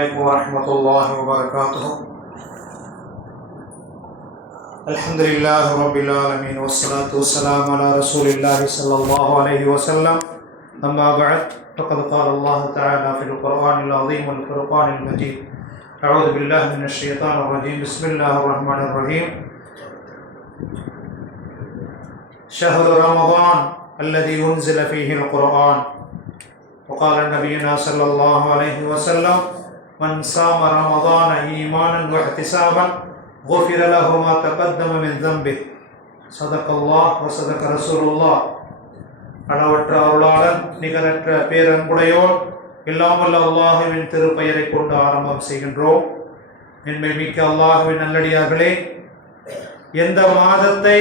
عليكم ورحمة الله وبركاته. الحمد لله رب العالمين والصلاة والسلام على رسول الله صلى الله عليه وسلم. أما بعد فقد قال الله تعالى في القرآن العظيم والفرقان المجيد أعوذ بالله من الشيطان الرجيم. بسم الله الرحمن الرحيم. شهر رمضان الذي أنزل فيه القرآن. وقال نبينا صلى الله عليه وسلم من صام رمضان إيمانا واحتسابا غفر له ما تقدم من ذنبه صدق الله وصدق رسول الله அளவற்ற அருளாளன் நிகரற்ற பேரன்புடையோர் இல்லாமல் அல்லாஹுவின் திருப்பெயரை கொண்டு ஆரம்பம் செய்கின்றோம் மென்மை மிக்க அல்லாஹுவின் நல்லடியார்களே எந்த மாதத்தை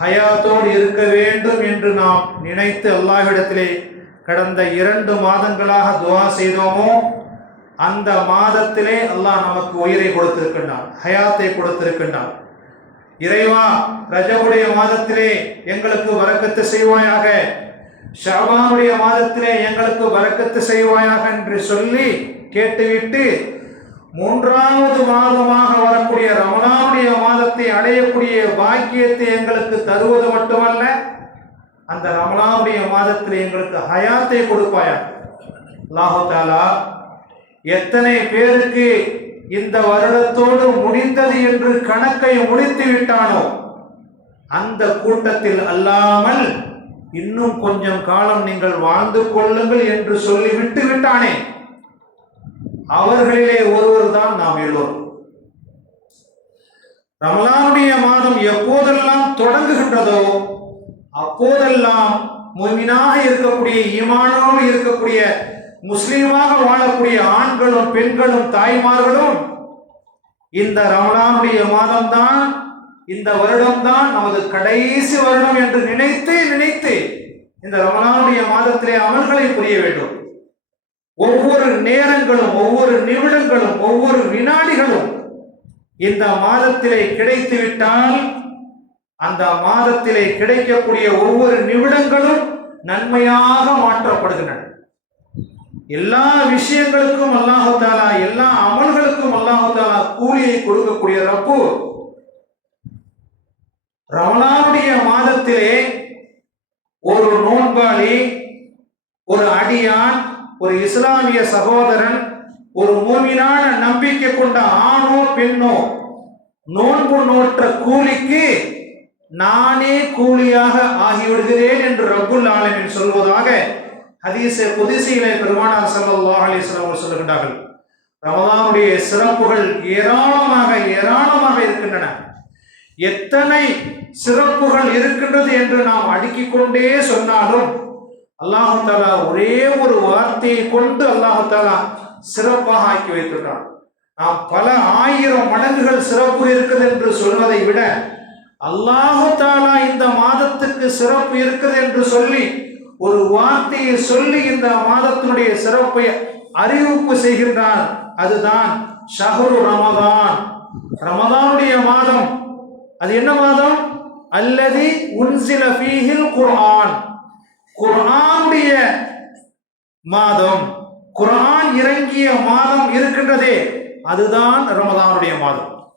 ஹயாத்தோடு இருக்க வேண்டும் என்று நாம் நினைத்து அல்லாஹ்விடத்திலே கடந்த இரண்டு மாதங்களாக துவா செய்தோமோ அந்த மாதத்திலே அல்லாஹ் நமக்கு உயிரை கொடுத்திருக்கின்றான் ஹயாத்தை கொடுத்திருக்கின்றான். இறைவா ரஜபுடைய மாதத்திலே எங்களுக்கு வரக்கத்து செய்வாயாக. ஷாபானுடைய மாதத்திலே எங்களுக்கு வரக்கத்து செய்வாயாக என்று சொல்லி கேட்டுவிட்டு மூன்றாவது மாதமாக வரக்கூடிய ரமணாவுடைய மாதத்தை அடையக்கூடிய பாக்கியத்தை எங்களுக்கு தருவது மட்டுமல்ல அந்த ரமணாவுடைய மாதத்தில் எங்களுக்கு ஹயாத்தை கொடுப்பாயா அல்லாஹு தாலா எத்தனை பேருக்கு இந்த வருடத்தோடு முடிந்தது என்று கணக்கை முடித்து விட்டானோ அந்த கூட்டத்தில் அல்லாமல் இன்னும் கொஞ்சம் காலம் நீங்கள் வாழ்ந்து கொள்ளுங்கள் என்று சொல்லி விட்டு விட்டானே. அவர்களிலே ஒருவர் தான் நாம் எல்லோரும். ரமலானுடைய மாதம் எப்போதெல்லாம் தொடங்குகின்றதோ அப்போதெல்லாம் முமினாக இருக்கக்கூடிய ஈமானோடு இருக்கக்கூடிய முஸ்லீமாக வாழக்கூடிய ஆண்களும் பெண்களும் தாய்மார்களும் இந்த ரமலானுடைய மாதம்தான் இந்த வருடம்தான் நமது கடைசி வருடம் என்று நினைத்து நினைத்து இந்த ரமலானுடைய மாதத்திலே அமல்களை புரிய வேண்டும். ஒவ்வொரு நேரங்களும் ஒவ்வொரு நிமிடங்களும் ஒவ்வொரு வினாடிகளும் இந்த மாதத்திலே கிடைத்துவிட்டால் அந்த மாதத்திலே கிடைக்கக்கூடிய ஒவ்வொரு நிமிடங்களும் நன்மையாக மாற்றப்படுகின்றன. எல்லா விஷயங்களுக்கும் அல்லாஹாலா எல்லா அமல்களுக்கும் அல்லாஹாலா கூலியை கொடுக்கக்கூடிய ரப்பு. ரமலானுடைய மாதத்திலே ஒரு நோன்பாளி ஒரு அடியான் ஒரு இஸ்லாமிய சகோதரன் ஒரு மூமினான நம்பிக்கை கொண்ட ஆணோ பெண்ணோ நோன்பு நோற்ற கூலிக்கு நானே கூலியாக ஆகிவிடுகிறேன் என்று ரப்பு ஹதீஸ குதிசையிலே பெருமானார் ஸல்லல்லாஹு அலிஸ்லாம் அவர் சொல்லுகின்றார்கள். ரமதானுடைய சிறப்புகள் ஏராளமாக ஏராளமாக இருக்கின்றன. எத்தனை சிறப்புகள் இருக்கின்றது என்று நாம் அடுக்கிக் கொண்டே சொன்னாலும் அல்லாஹு தாலா ஒரே ஒரு வார்த்தையை கொண்டு அல்லாஹு தாலா சிறப்பாக ஆக்கி வைத்துள்ளான் நாம் பல ஆயிரம் மடங்குகள் சிறப்பு இருக்குது என்று சொல்வதை விட அல்லாஹு தாலா இந்த மாதத்துக்கு சிறப்பு இருக்குது என்று சொல்லி ஒரு வார்த்தையை சொல்லி இந்த மாதத்தினுடைய சிறப்பை அறிவிப்பு செய்கின்றான் அதுதான் ஷஹரு ரமதான். ரமதானுடைய மாதம். அது என்ன மாதம்? அல்லது உன்சில ஃபீஹில் குர்ஆன். குர்ஆனுடைய மாதம். குரான் இறங்கிய மாதம் இருக்கின்றதே. அதுதான் ரமதானுடைய மாதம்.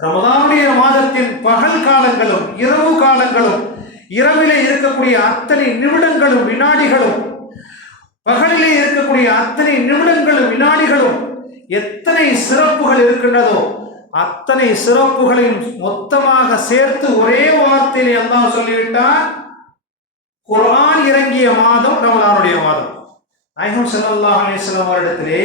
ரமதானுடைய மாதத்தின் பகல் காலங்களும் இரவு காலங்களும் இரவிலே இருக்கக்கூடிய அத்தனை நிமிடங்களும் வினாடிகளும் பகலிலே இருக்கக்கூடிய அத்தனை நிமிடங்களும் வினாடிகளும் எத்தனை சிறப்புகள் இருக்கின்றதோ அத்தனை சிறப்புகளையும் மொத்தமாக சேர்த்து ஒரே வார்த்தையிலே எல்லாம் சொல்லிவிட்டார் குரான் இறங்கிய மாதம் ரமலானுடைய மாதம். நாயகம் செல்லல்லாஹ் அலிஸ்லாம் அவரிடத்திலே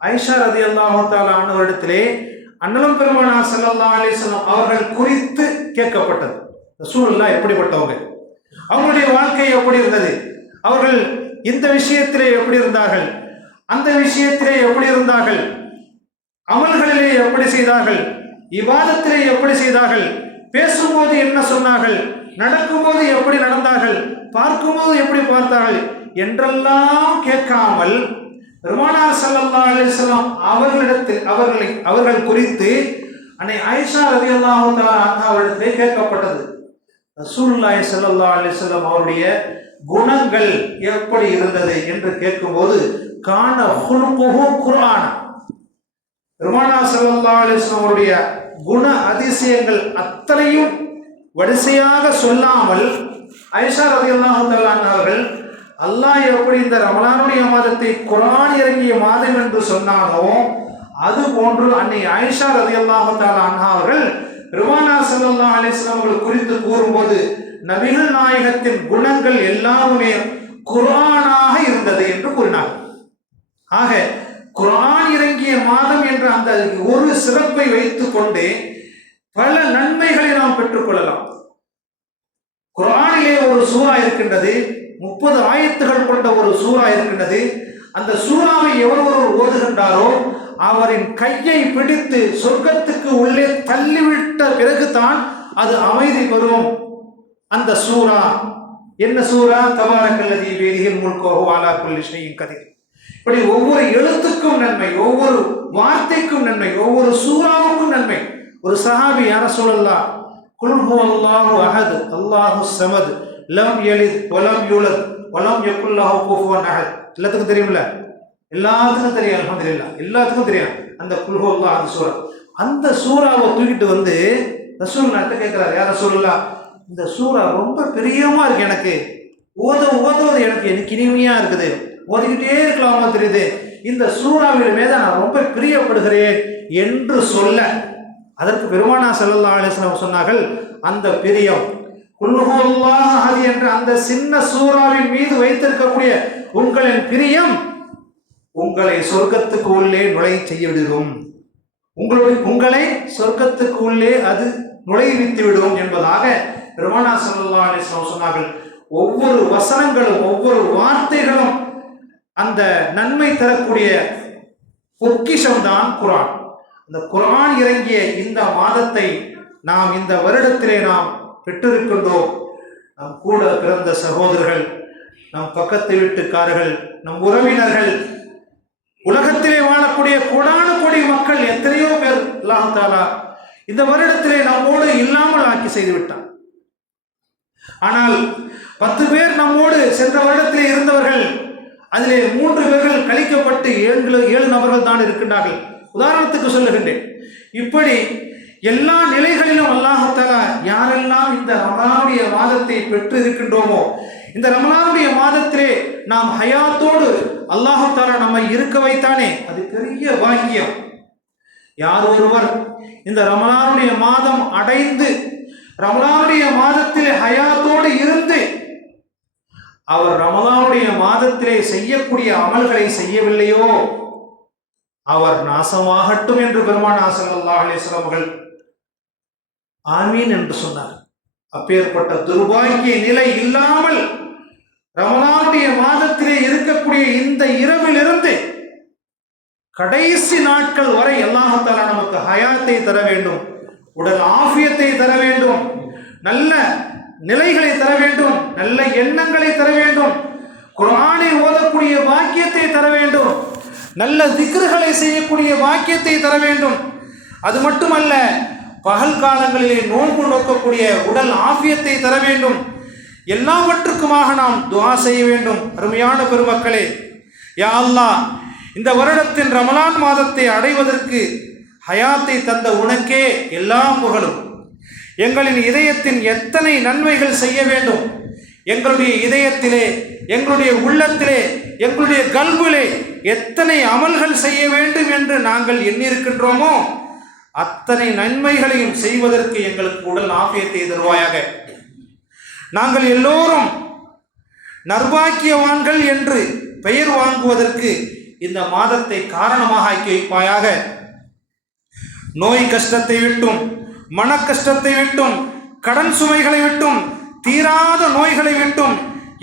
ஐஷா ரதி அல்லாஹால ஆண்டவரிடத்திலே அண்ணலம் பெருமானா செல்லல்லா அலிஸ்லாம் அவர்கள் குறித்து கேட்கப்பட்டது. ரசூல்லா எப்படிப்பட்டவங்க? அவங்களுடைய வாழ்க்கை எப்படி இருந்தது? அவர்கள் இந்த விஷயத்திலே எப்படி இருந்தார்கள்? அந்த விஷயத்திலே எப்படி இருந்தார்கள்? அமல்களிலே எப்படி செய்தார்கள்? இவாதத்திலே எப்படி செய்தார்கள்? பேசும்போது என்ன சொன்னார்கள்? நடக்கும்போது எப்படி நடந்தார்கள்? பார்க்கும்போது எப்படி பார்த்தார்கள்? என்றெல்லாம் கேட்காமல் பெருமானார் சல்லா அலிஸ்லாம் அவர்களிடத்தில் அவர்களை அவர்கள் குறித்து அன்னை ஆயிஷா ரவி அல்லாஹு அன்ஹா அவரிடத்திலே கேட்கப்பட்டது. ரசூல்லாய் செல்லல்லா அலைஹி அவருடைய குணங்கள் எப்படி இருந்தது என்று கேட்கும்போது காண குரான் பெருமானா சல்லா அவருடைய குண அதிசயங்கள் அத்தனையும் வரிசையாக சொல்லாமல் ஐஷா ரதி அவர்கள் அல்லாஹ் எப்படி இந்த ரமலானுடைய மாதத்தை குரான் இறங்கிய மாதம் என்று சொன்னானோ அது போன்று அன்னை ஆயிஷா ரதி அல்லாஹால அவர்கள் ருவானா சல்லா அலிஸ்லாம் அவர்கள் குறித்து கூறும்போது நபிகள் நாயகத்தின் குணங்கள் எல்லாருமே குரானாக இருந்தது என்று கூறினார். ஆக குரான் இறங்கிய மாதம் என்ற அந்த ஒரு சிறப்பை வைத்துக் கொண்டு பல நன்மைகளை நாம் பெற்றுக்கொள்ளலாம் குரானிலே ஒரு சூறா இருக்கின்றது முப்பது ஆயத்துகள் கொண்ட ஒரு சூறா இருக்கின்றது. அந்த சூறாவை எவர் ஒருவர் ஓதுகின்றாரோ அவரின் கையை பிடித்து சொர்க்கத்துக்கு உள்ளே தள்ளிவிட்ட பிறகுதான் அது அமைதி பெறும். அந்த சூரா என்ன சூறா? தபாரக்கல்லதி வேதிகள் முல்கோஹோ ஆலா கொல்லிஷ்ணையின் கதை இப்படி ஒவ்வொரு எழுத்துக்கும் நன்மை ஒவ்வொரு வார்த்தைக்கும் நன்மை ஒவ்வொரு சூறாவுக்கும் நன்மை. ஒரு சஹாபி யார சொல்லலாம் குல்ஹு அல்லாஹு அஹது அல்லாஹு சமது லம் எலித் ஒலம் யுலத் ஒலம் யக்குல்லாஹு குஃபுவன் அஹத். எல்லாத்துக்கும் தெரியும்ல? எல்லாத்துக்கும் தெரியும் அலமதுல்லா எல்லாத்துக்கும் தெரியும். அந்த குல்ஹோல்லா அந்த சூறா அந்த சூறாவை தூக்கிட்டு வந்து ரசூல் நட்ட கேட்குறாரு? யார் சொல்லலாம் இந்த சூறா ரொம்ப பிரியமாக இருக்குது எனக்கு. ஓத ஓதுவது எனக்கு. எனக்கு இனிமையாக இருக்குது. ஓதிக்கிட்டே இருக்கலாமா தெரியுது. இந்த சூறாவின் மீது நான் ரொம்ப பிரியப்படுகிறேன் என்று சொல்ல. அதற்கு பெருமானா செல்லல்லா அலிஸ்லாம் சொன்னார்கள் அந்த பிரியம். குல்லுகுல்லாஹ் என்ற அந்த சின்ன சூறாவின் மீது வைத்திருக்கக்கூடிய உங்களின் பிரியம் உங்களை சொர்க்கத்துக்கு உள்ளே நுழை செய்ய விடுகிறோம் உங்களுடைய உங்களை சொர்க்கத்துக்கு உள்ளே அது நுழைவித்து விடும் என்பதாக பெருமானா சல்லா அலிஸ்லாம் சொன்னார்கள். ஒவ்வொரு வசனங்களும் ஒவ்வொரு வார்த்தைகளும் அந்த நன்மை தரக்கூடிய பொக்கிஷம் தான் குரான். அந்த குரான் இறங்கிய இந்த மாதத்தை நாம் இந்த வருடத்திலே நாம் பெற்றிருக்கின்றோம். நம் கூட பிறந்த சகோதரர்கள் நம் பக்கத்து வீட்டுக்காரர்கள் நம் உறவினர்கள் உலகத்திலே வாழக்கூடிய கோடான கோடி மக்கள் எத்தனையோ பேர் அல்லாஹாலா இந்த வருடத்திலே நம்மோடு இல்லாமல் ஆக்கி செய்து விட்டான். ஆனால் பத்து பேர் நம்மோடு சென்ற வருடத்திலே இருந்தவர்கள் அதிலே மூன்று பேர்கள் கழிக்கப்பட்டு ஏழு ஏழு நபர்கள் தான் இருக்கின்றார்கள். உதாரணத்துக்கு சொல்லுகின்றேன். இப்படி எல்லா நிலைகளிலும் அல்லாஹத்தாலா யாரெல்லாம் இந்த ரமலானுடைய மாதத்தை பெற்று இருக்கின்றோமோ இந்த ரமலானுடைய மாதத்திலே நாம் ஹயாத்தோடு அல்லாஹாலா நம்மை இருக்க வைத்தானே? அது பெரிய பாக்கியம். யார் ஒருவர் இந்த ரமலானுடைய மாதம் அடைந்து ரமலானுடைய மாதத்திலே ஹயாத்தோடு இருந்து அவர் ரமலானுடைய மாதத்திலே செய்யக்கூடிய அமல்களை செய்யவில்லையோ? அவர் நாசமாகட்டும் என்று பெருமான் ஆசல்லா அலிஸ்லாம் அவர்கள் ஆமீன் என்று சொன்னார். அப்பேற்பட்ட துர்பாகிய நிலை இல்லாமல் ரமலானுடைய மாதத்திலே இருக்கக்கூடிய இந்த இரவிலிருந்து கடைசி நாட்கள் வரை எல்லாத்தால நமக்கு ஹயாத்தை தர வேண்டும் உடல் ஆஃபியத்தை தர வேண்டும் நல்ல நிலைகளை தர வேண்டும் நல்ல எண்ணங்களை தர வேண்டும் குரானை ஓதக்கூடிய வாக்கியத்தை தர வேண்டும் நல்ல திக்ருகளை செய்யக்கூடிய வாக்கியத்தை தர வேண்டும். அது மட்டுமல்ல பகல் காலங்களிலே நோன்பு நோக்கக்கூடிய உடல் ஆஃபியத்தை தர வேண்டும். எல்லாவற்றுக்குமாக நாம் துவா செய்ய வேண்டும். அருமையான பெருமக்களே யா அல்லாஹ் இந்த வருடத்தின் ரமலான் மாதத்தை அடைவதற்கு ஹயாத்தை தந்த உனக்கே எல்லா புகழும். எங்களின் இதயத்தின் எத்தனை நன்மைகள் செய்ய வேண்டும். எங்களுடைய இதயத்திலே எங்களுடைய உள்ளத்திலே எங்களுடைய கல்விலே எத்தனை அமல்கள் செய்ய வேண்டும் என்று நாங்கள் எண்ணியிருக்கின்றோமோ அத்தனை நன்மைகளையும் செய்வதற்கு எங்களுக்கு உடல் ஆபியத்தை தருவாயாக. நாங்கள் எல்லோரும் நர்பாக்கியவான்கள் என்று பெயர் வாங்குவதற்கு இந்த மாதத்தை காரணமாக ஆக்கி வைப்பாயாக. நோய் கஷ்டத்தை விட்டும் மன கஷ்டத்தை விட்டும் கடன் சுமைகளை விட்டும் தீராத நோய்களை விட்டும்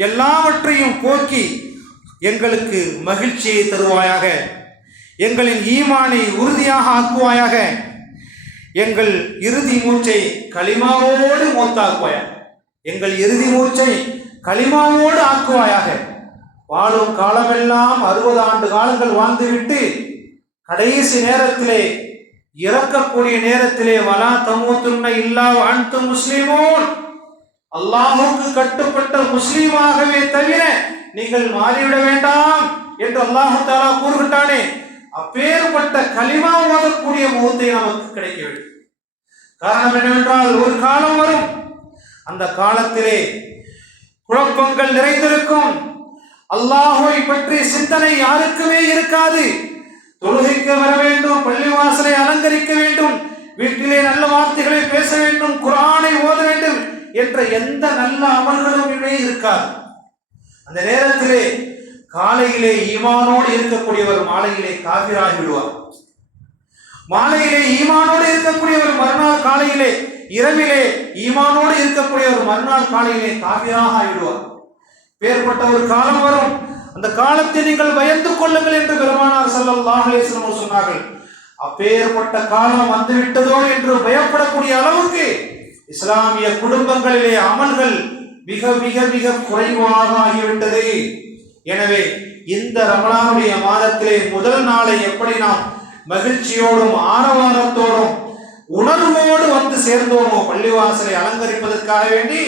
எல்லாவற்றையும் போக்கி எங்களுக்கு மகிழ்ச்சியை தருவாயாக. எங்களின் ஈமானை உறுதியாக ஆக்குவாயாக. எங்கள் இறுதி மூச்சை களிமாவோடு மூத்தாக்குவாயாக. எங்கள் இறுதி மூச்சை களிமாவோடு ஆக்குவாயாக. வாழும் காலமெல்லாம் அறுபது ஆண்டு காலங்கள் வாழ்ந்துவிட்டு கடைசி நேரத்திலே இறக்கக்கூடிய நேரத்திலே வலா தமூத்துன்ன இல்லா வாழ்த்து முஸ்லிமோன். அல்லாஹுக்கு கட்டுப்பட்ட முஸ்லீமாகவே தவிர நீங்கள் மாறிவிட வேண்டாம் என்று அல்லாஹு தாலா கூறுகிட்டானே அப்பேற்பட்ட களிமா ஓதக்கூடிய முகத்தை நமக்கு கிடைக்க வேண்டும் காரணம் என்னவென்றால் ஒரு காலம் வரும். அந்த காலத்திலே குழப்பங்கள் நிறைந்திருக்கும். அல்லாஹை பற்றி சிந்தனை யாருக்குமே இருக்காது. தொழுகைக்கு வர வேண்டும் பள்ளிவாசலை அலங்கரிக்க வேண்டும் வீட்டிலே நல்ல வார்த்தைகளை பேச வேண்டும் குரானை ஓத வேண்டும் என்ற எந்த நல்ல அமல்களுமே இருக்காது. அந்த நேரத்திலே காலையிலே ஈமானோடு இருக்கக்கூடியவர் மாலையிலே காவிராகி விடுவார் மாலையிலே ஈமானோடு இருக்கக்கூடியவர் மறுநாள் காலையிலே இரவிலே ஈமானோடு இருக்கக்கூடிய ஒரு மறுநாள் காலையிலே காவியாக ஆகிவிடுவார் பேர்பட்ட ஒரு காலம் வரும். அந்த காலத்தை நீங்கள் பயந்து கொள்ளுங்கள் என்று பெருமானார் ஸல்லல்லாஹு சொன்னார்கள். அப்பேற்பட்ட காலம் வந்துவிட்டதோ என்று பயப்படக்கூடிய அளவுக்கு இஸ்லாமிய குடும்பங்களிலே அமல்கள் மிக மிக மிக குறைவாக ஆகிவிட்டது. எனவே இந்த ரமலானுடைய மாதத்திலே முதல் நாளை எப்படி நாம் மகிழ்ச்சியோடும் ஆரவாரத்தோடும் உணர்வோடு வந்து சேர்ந்தோமோ? பள்ளிவாசலை அலங்கரிப்பதற்காக வேண்டி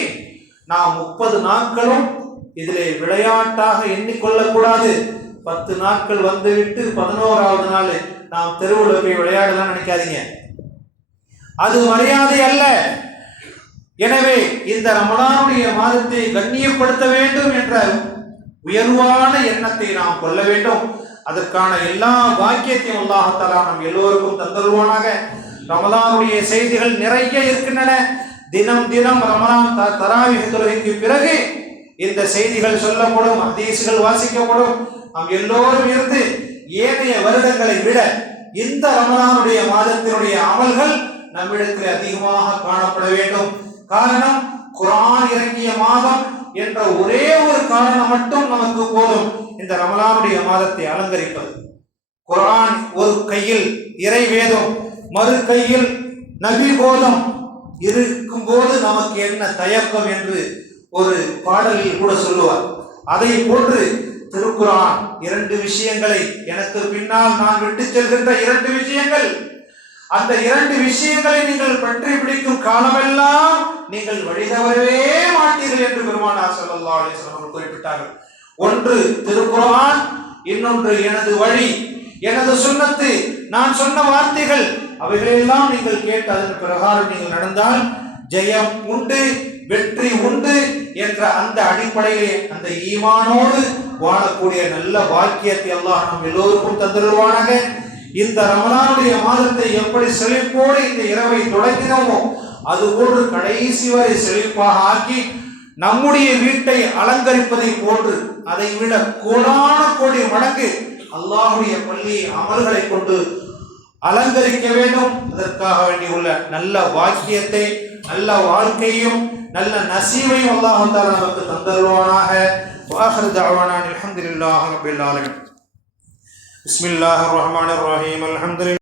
நாம் முப்பது நாட்களும் இதிலே விளையாட்டாக எண்ணிக்கொள்ளக்கூடாது. பத்து நாட்கள் வந்துவிட்டு பதினோராவது நாள் நாம் தெருவில் போய் விளையாடலாம் நினைக்காதீங்க. அது மரியாதை அல்ல. எனவே இந்த ரமணானுடைய மாதத்தை கண்ணியப்படுத்த வேண்டும் என்ற உயர்வான எண்ணத்தை நாம் கொள்ள வேண்டும். அதற்கான எல்லா பாக்கியத்தையும் அல்லாஹாலா நம் எல்லோருக்கும் தந்தருவானாக ரமலானுடைய செய்திகள் நிறைய இருக்கின்றன. தினம் தினம் ரமலான் த தராவிக தொழுகைக்கு பிறகு இந்த செய்திகள் சொல்லப்படும் ஹதீசுகள் வாசிக்கப்படும். நாம் எல்லோரும் இருந்து ஏனைய வருடங்களை விட இந்த ரமலானுடைய மாதத்தினுடைய அமல்கள் நம்மிடத்தில் அதிகமாக காணப்பட வேண்டும். காரணம் குரான் இறங்கிய மாதம் என்ற ஒரே ஒரு காரணம் மட்டும் நமக்கு போதும். இந்த ரமலானுடைய மாதத்தை அலங்கரிப்பது. குரான் ஒரு கையில் இறைவேதம் மறு கையில் நபி போதம் இருக்கும்போது நமக்கு என்ன தயக்கம் என்று ஒரு பாடலில் கூட சொல்லுவார். அதை போன்று திருக்குறான் இரண்டு விஷயங்களை எனக்கு பின்னால் நான் விட்டு செல்கின்ற இரண்டு விஷயங்கள். அந்த இரண்டு விஷயங்களை நீங்கள் பற்றி பிடிக்கும் காலமெல்லாம் நீங்கள் வழிதவரவே மாட்டீர்கள் என்று பெருமானார் ஸல்லல்லாஹு அலைஹி அவர்கள் குறிப்பிட்டார்கள். ஒன்று திருக்குறான் இன்னொன்று எனது வழி எனது சுண்ணத்து நான் சொன்ன வார்த்தைகள் அவைகளெல்லாம் நீங்கள் கேட்டு அதன் பிரகாரம் நீங்கள் நடந்தால் ஜெயம் உண்டு வெற்றி உண்டு என்ற அந்த அடிப்படையிலே அந்த ஈமானோடு வாழக்கூடிய நல்ல வாக்கியத்தை எல்லாம் நம் எல்லோருக்கும் தந்துடுவானாக இந்த ரமலானுடைய மாதத்தை எப்படி செழிப்போடு இந்த இரவை தொடங்கினோமோ அதுபோன்று கடைசி வரை செழிப்பாக ஆக்கி நம்முடைய வீட்டை அலங்கரிப்பதை போன்று அதை விட கோடான கோடி மடங்கு அல்லாஹுடைய பள்ளி அமல்களை கொண்டு அலங்கரிக்க வேண்டும். அதற்காக வேண்டி உள்ள நல்ல வாக்கியத்தை நல்ல வாழ்க்கையும் நல்ல நசீவையும் அல்லாஹ் வந்தால் நமக்கு தந்தருவானாக. வாஹர் தஅவானா அல்ஹம்துலில்லாஹி ரப்பில் ஆலமீன். பிஸ்மில்லாஹிர் ரஹீம். அல்ஹம்துலில்லாஹ்.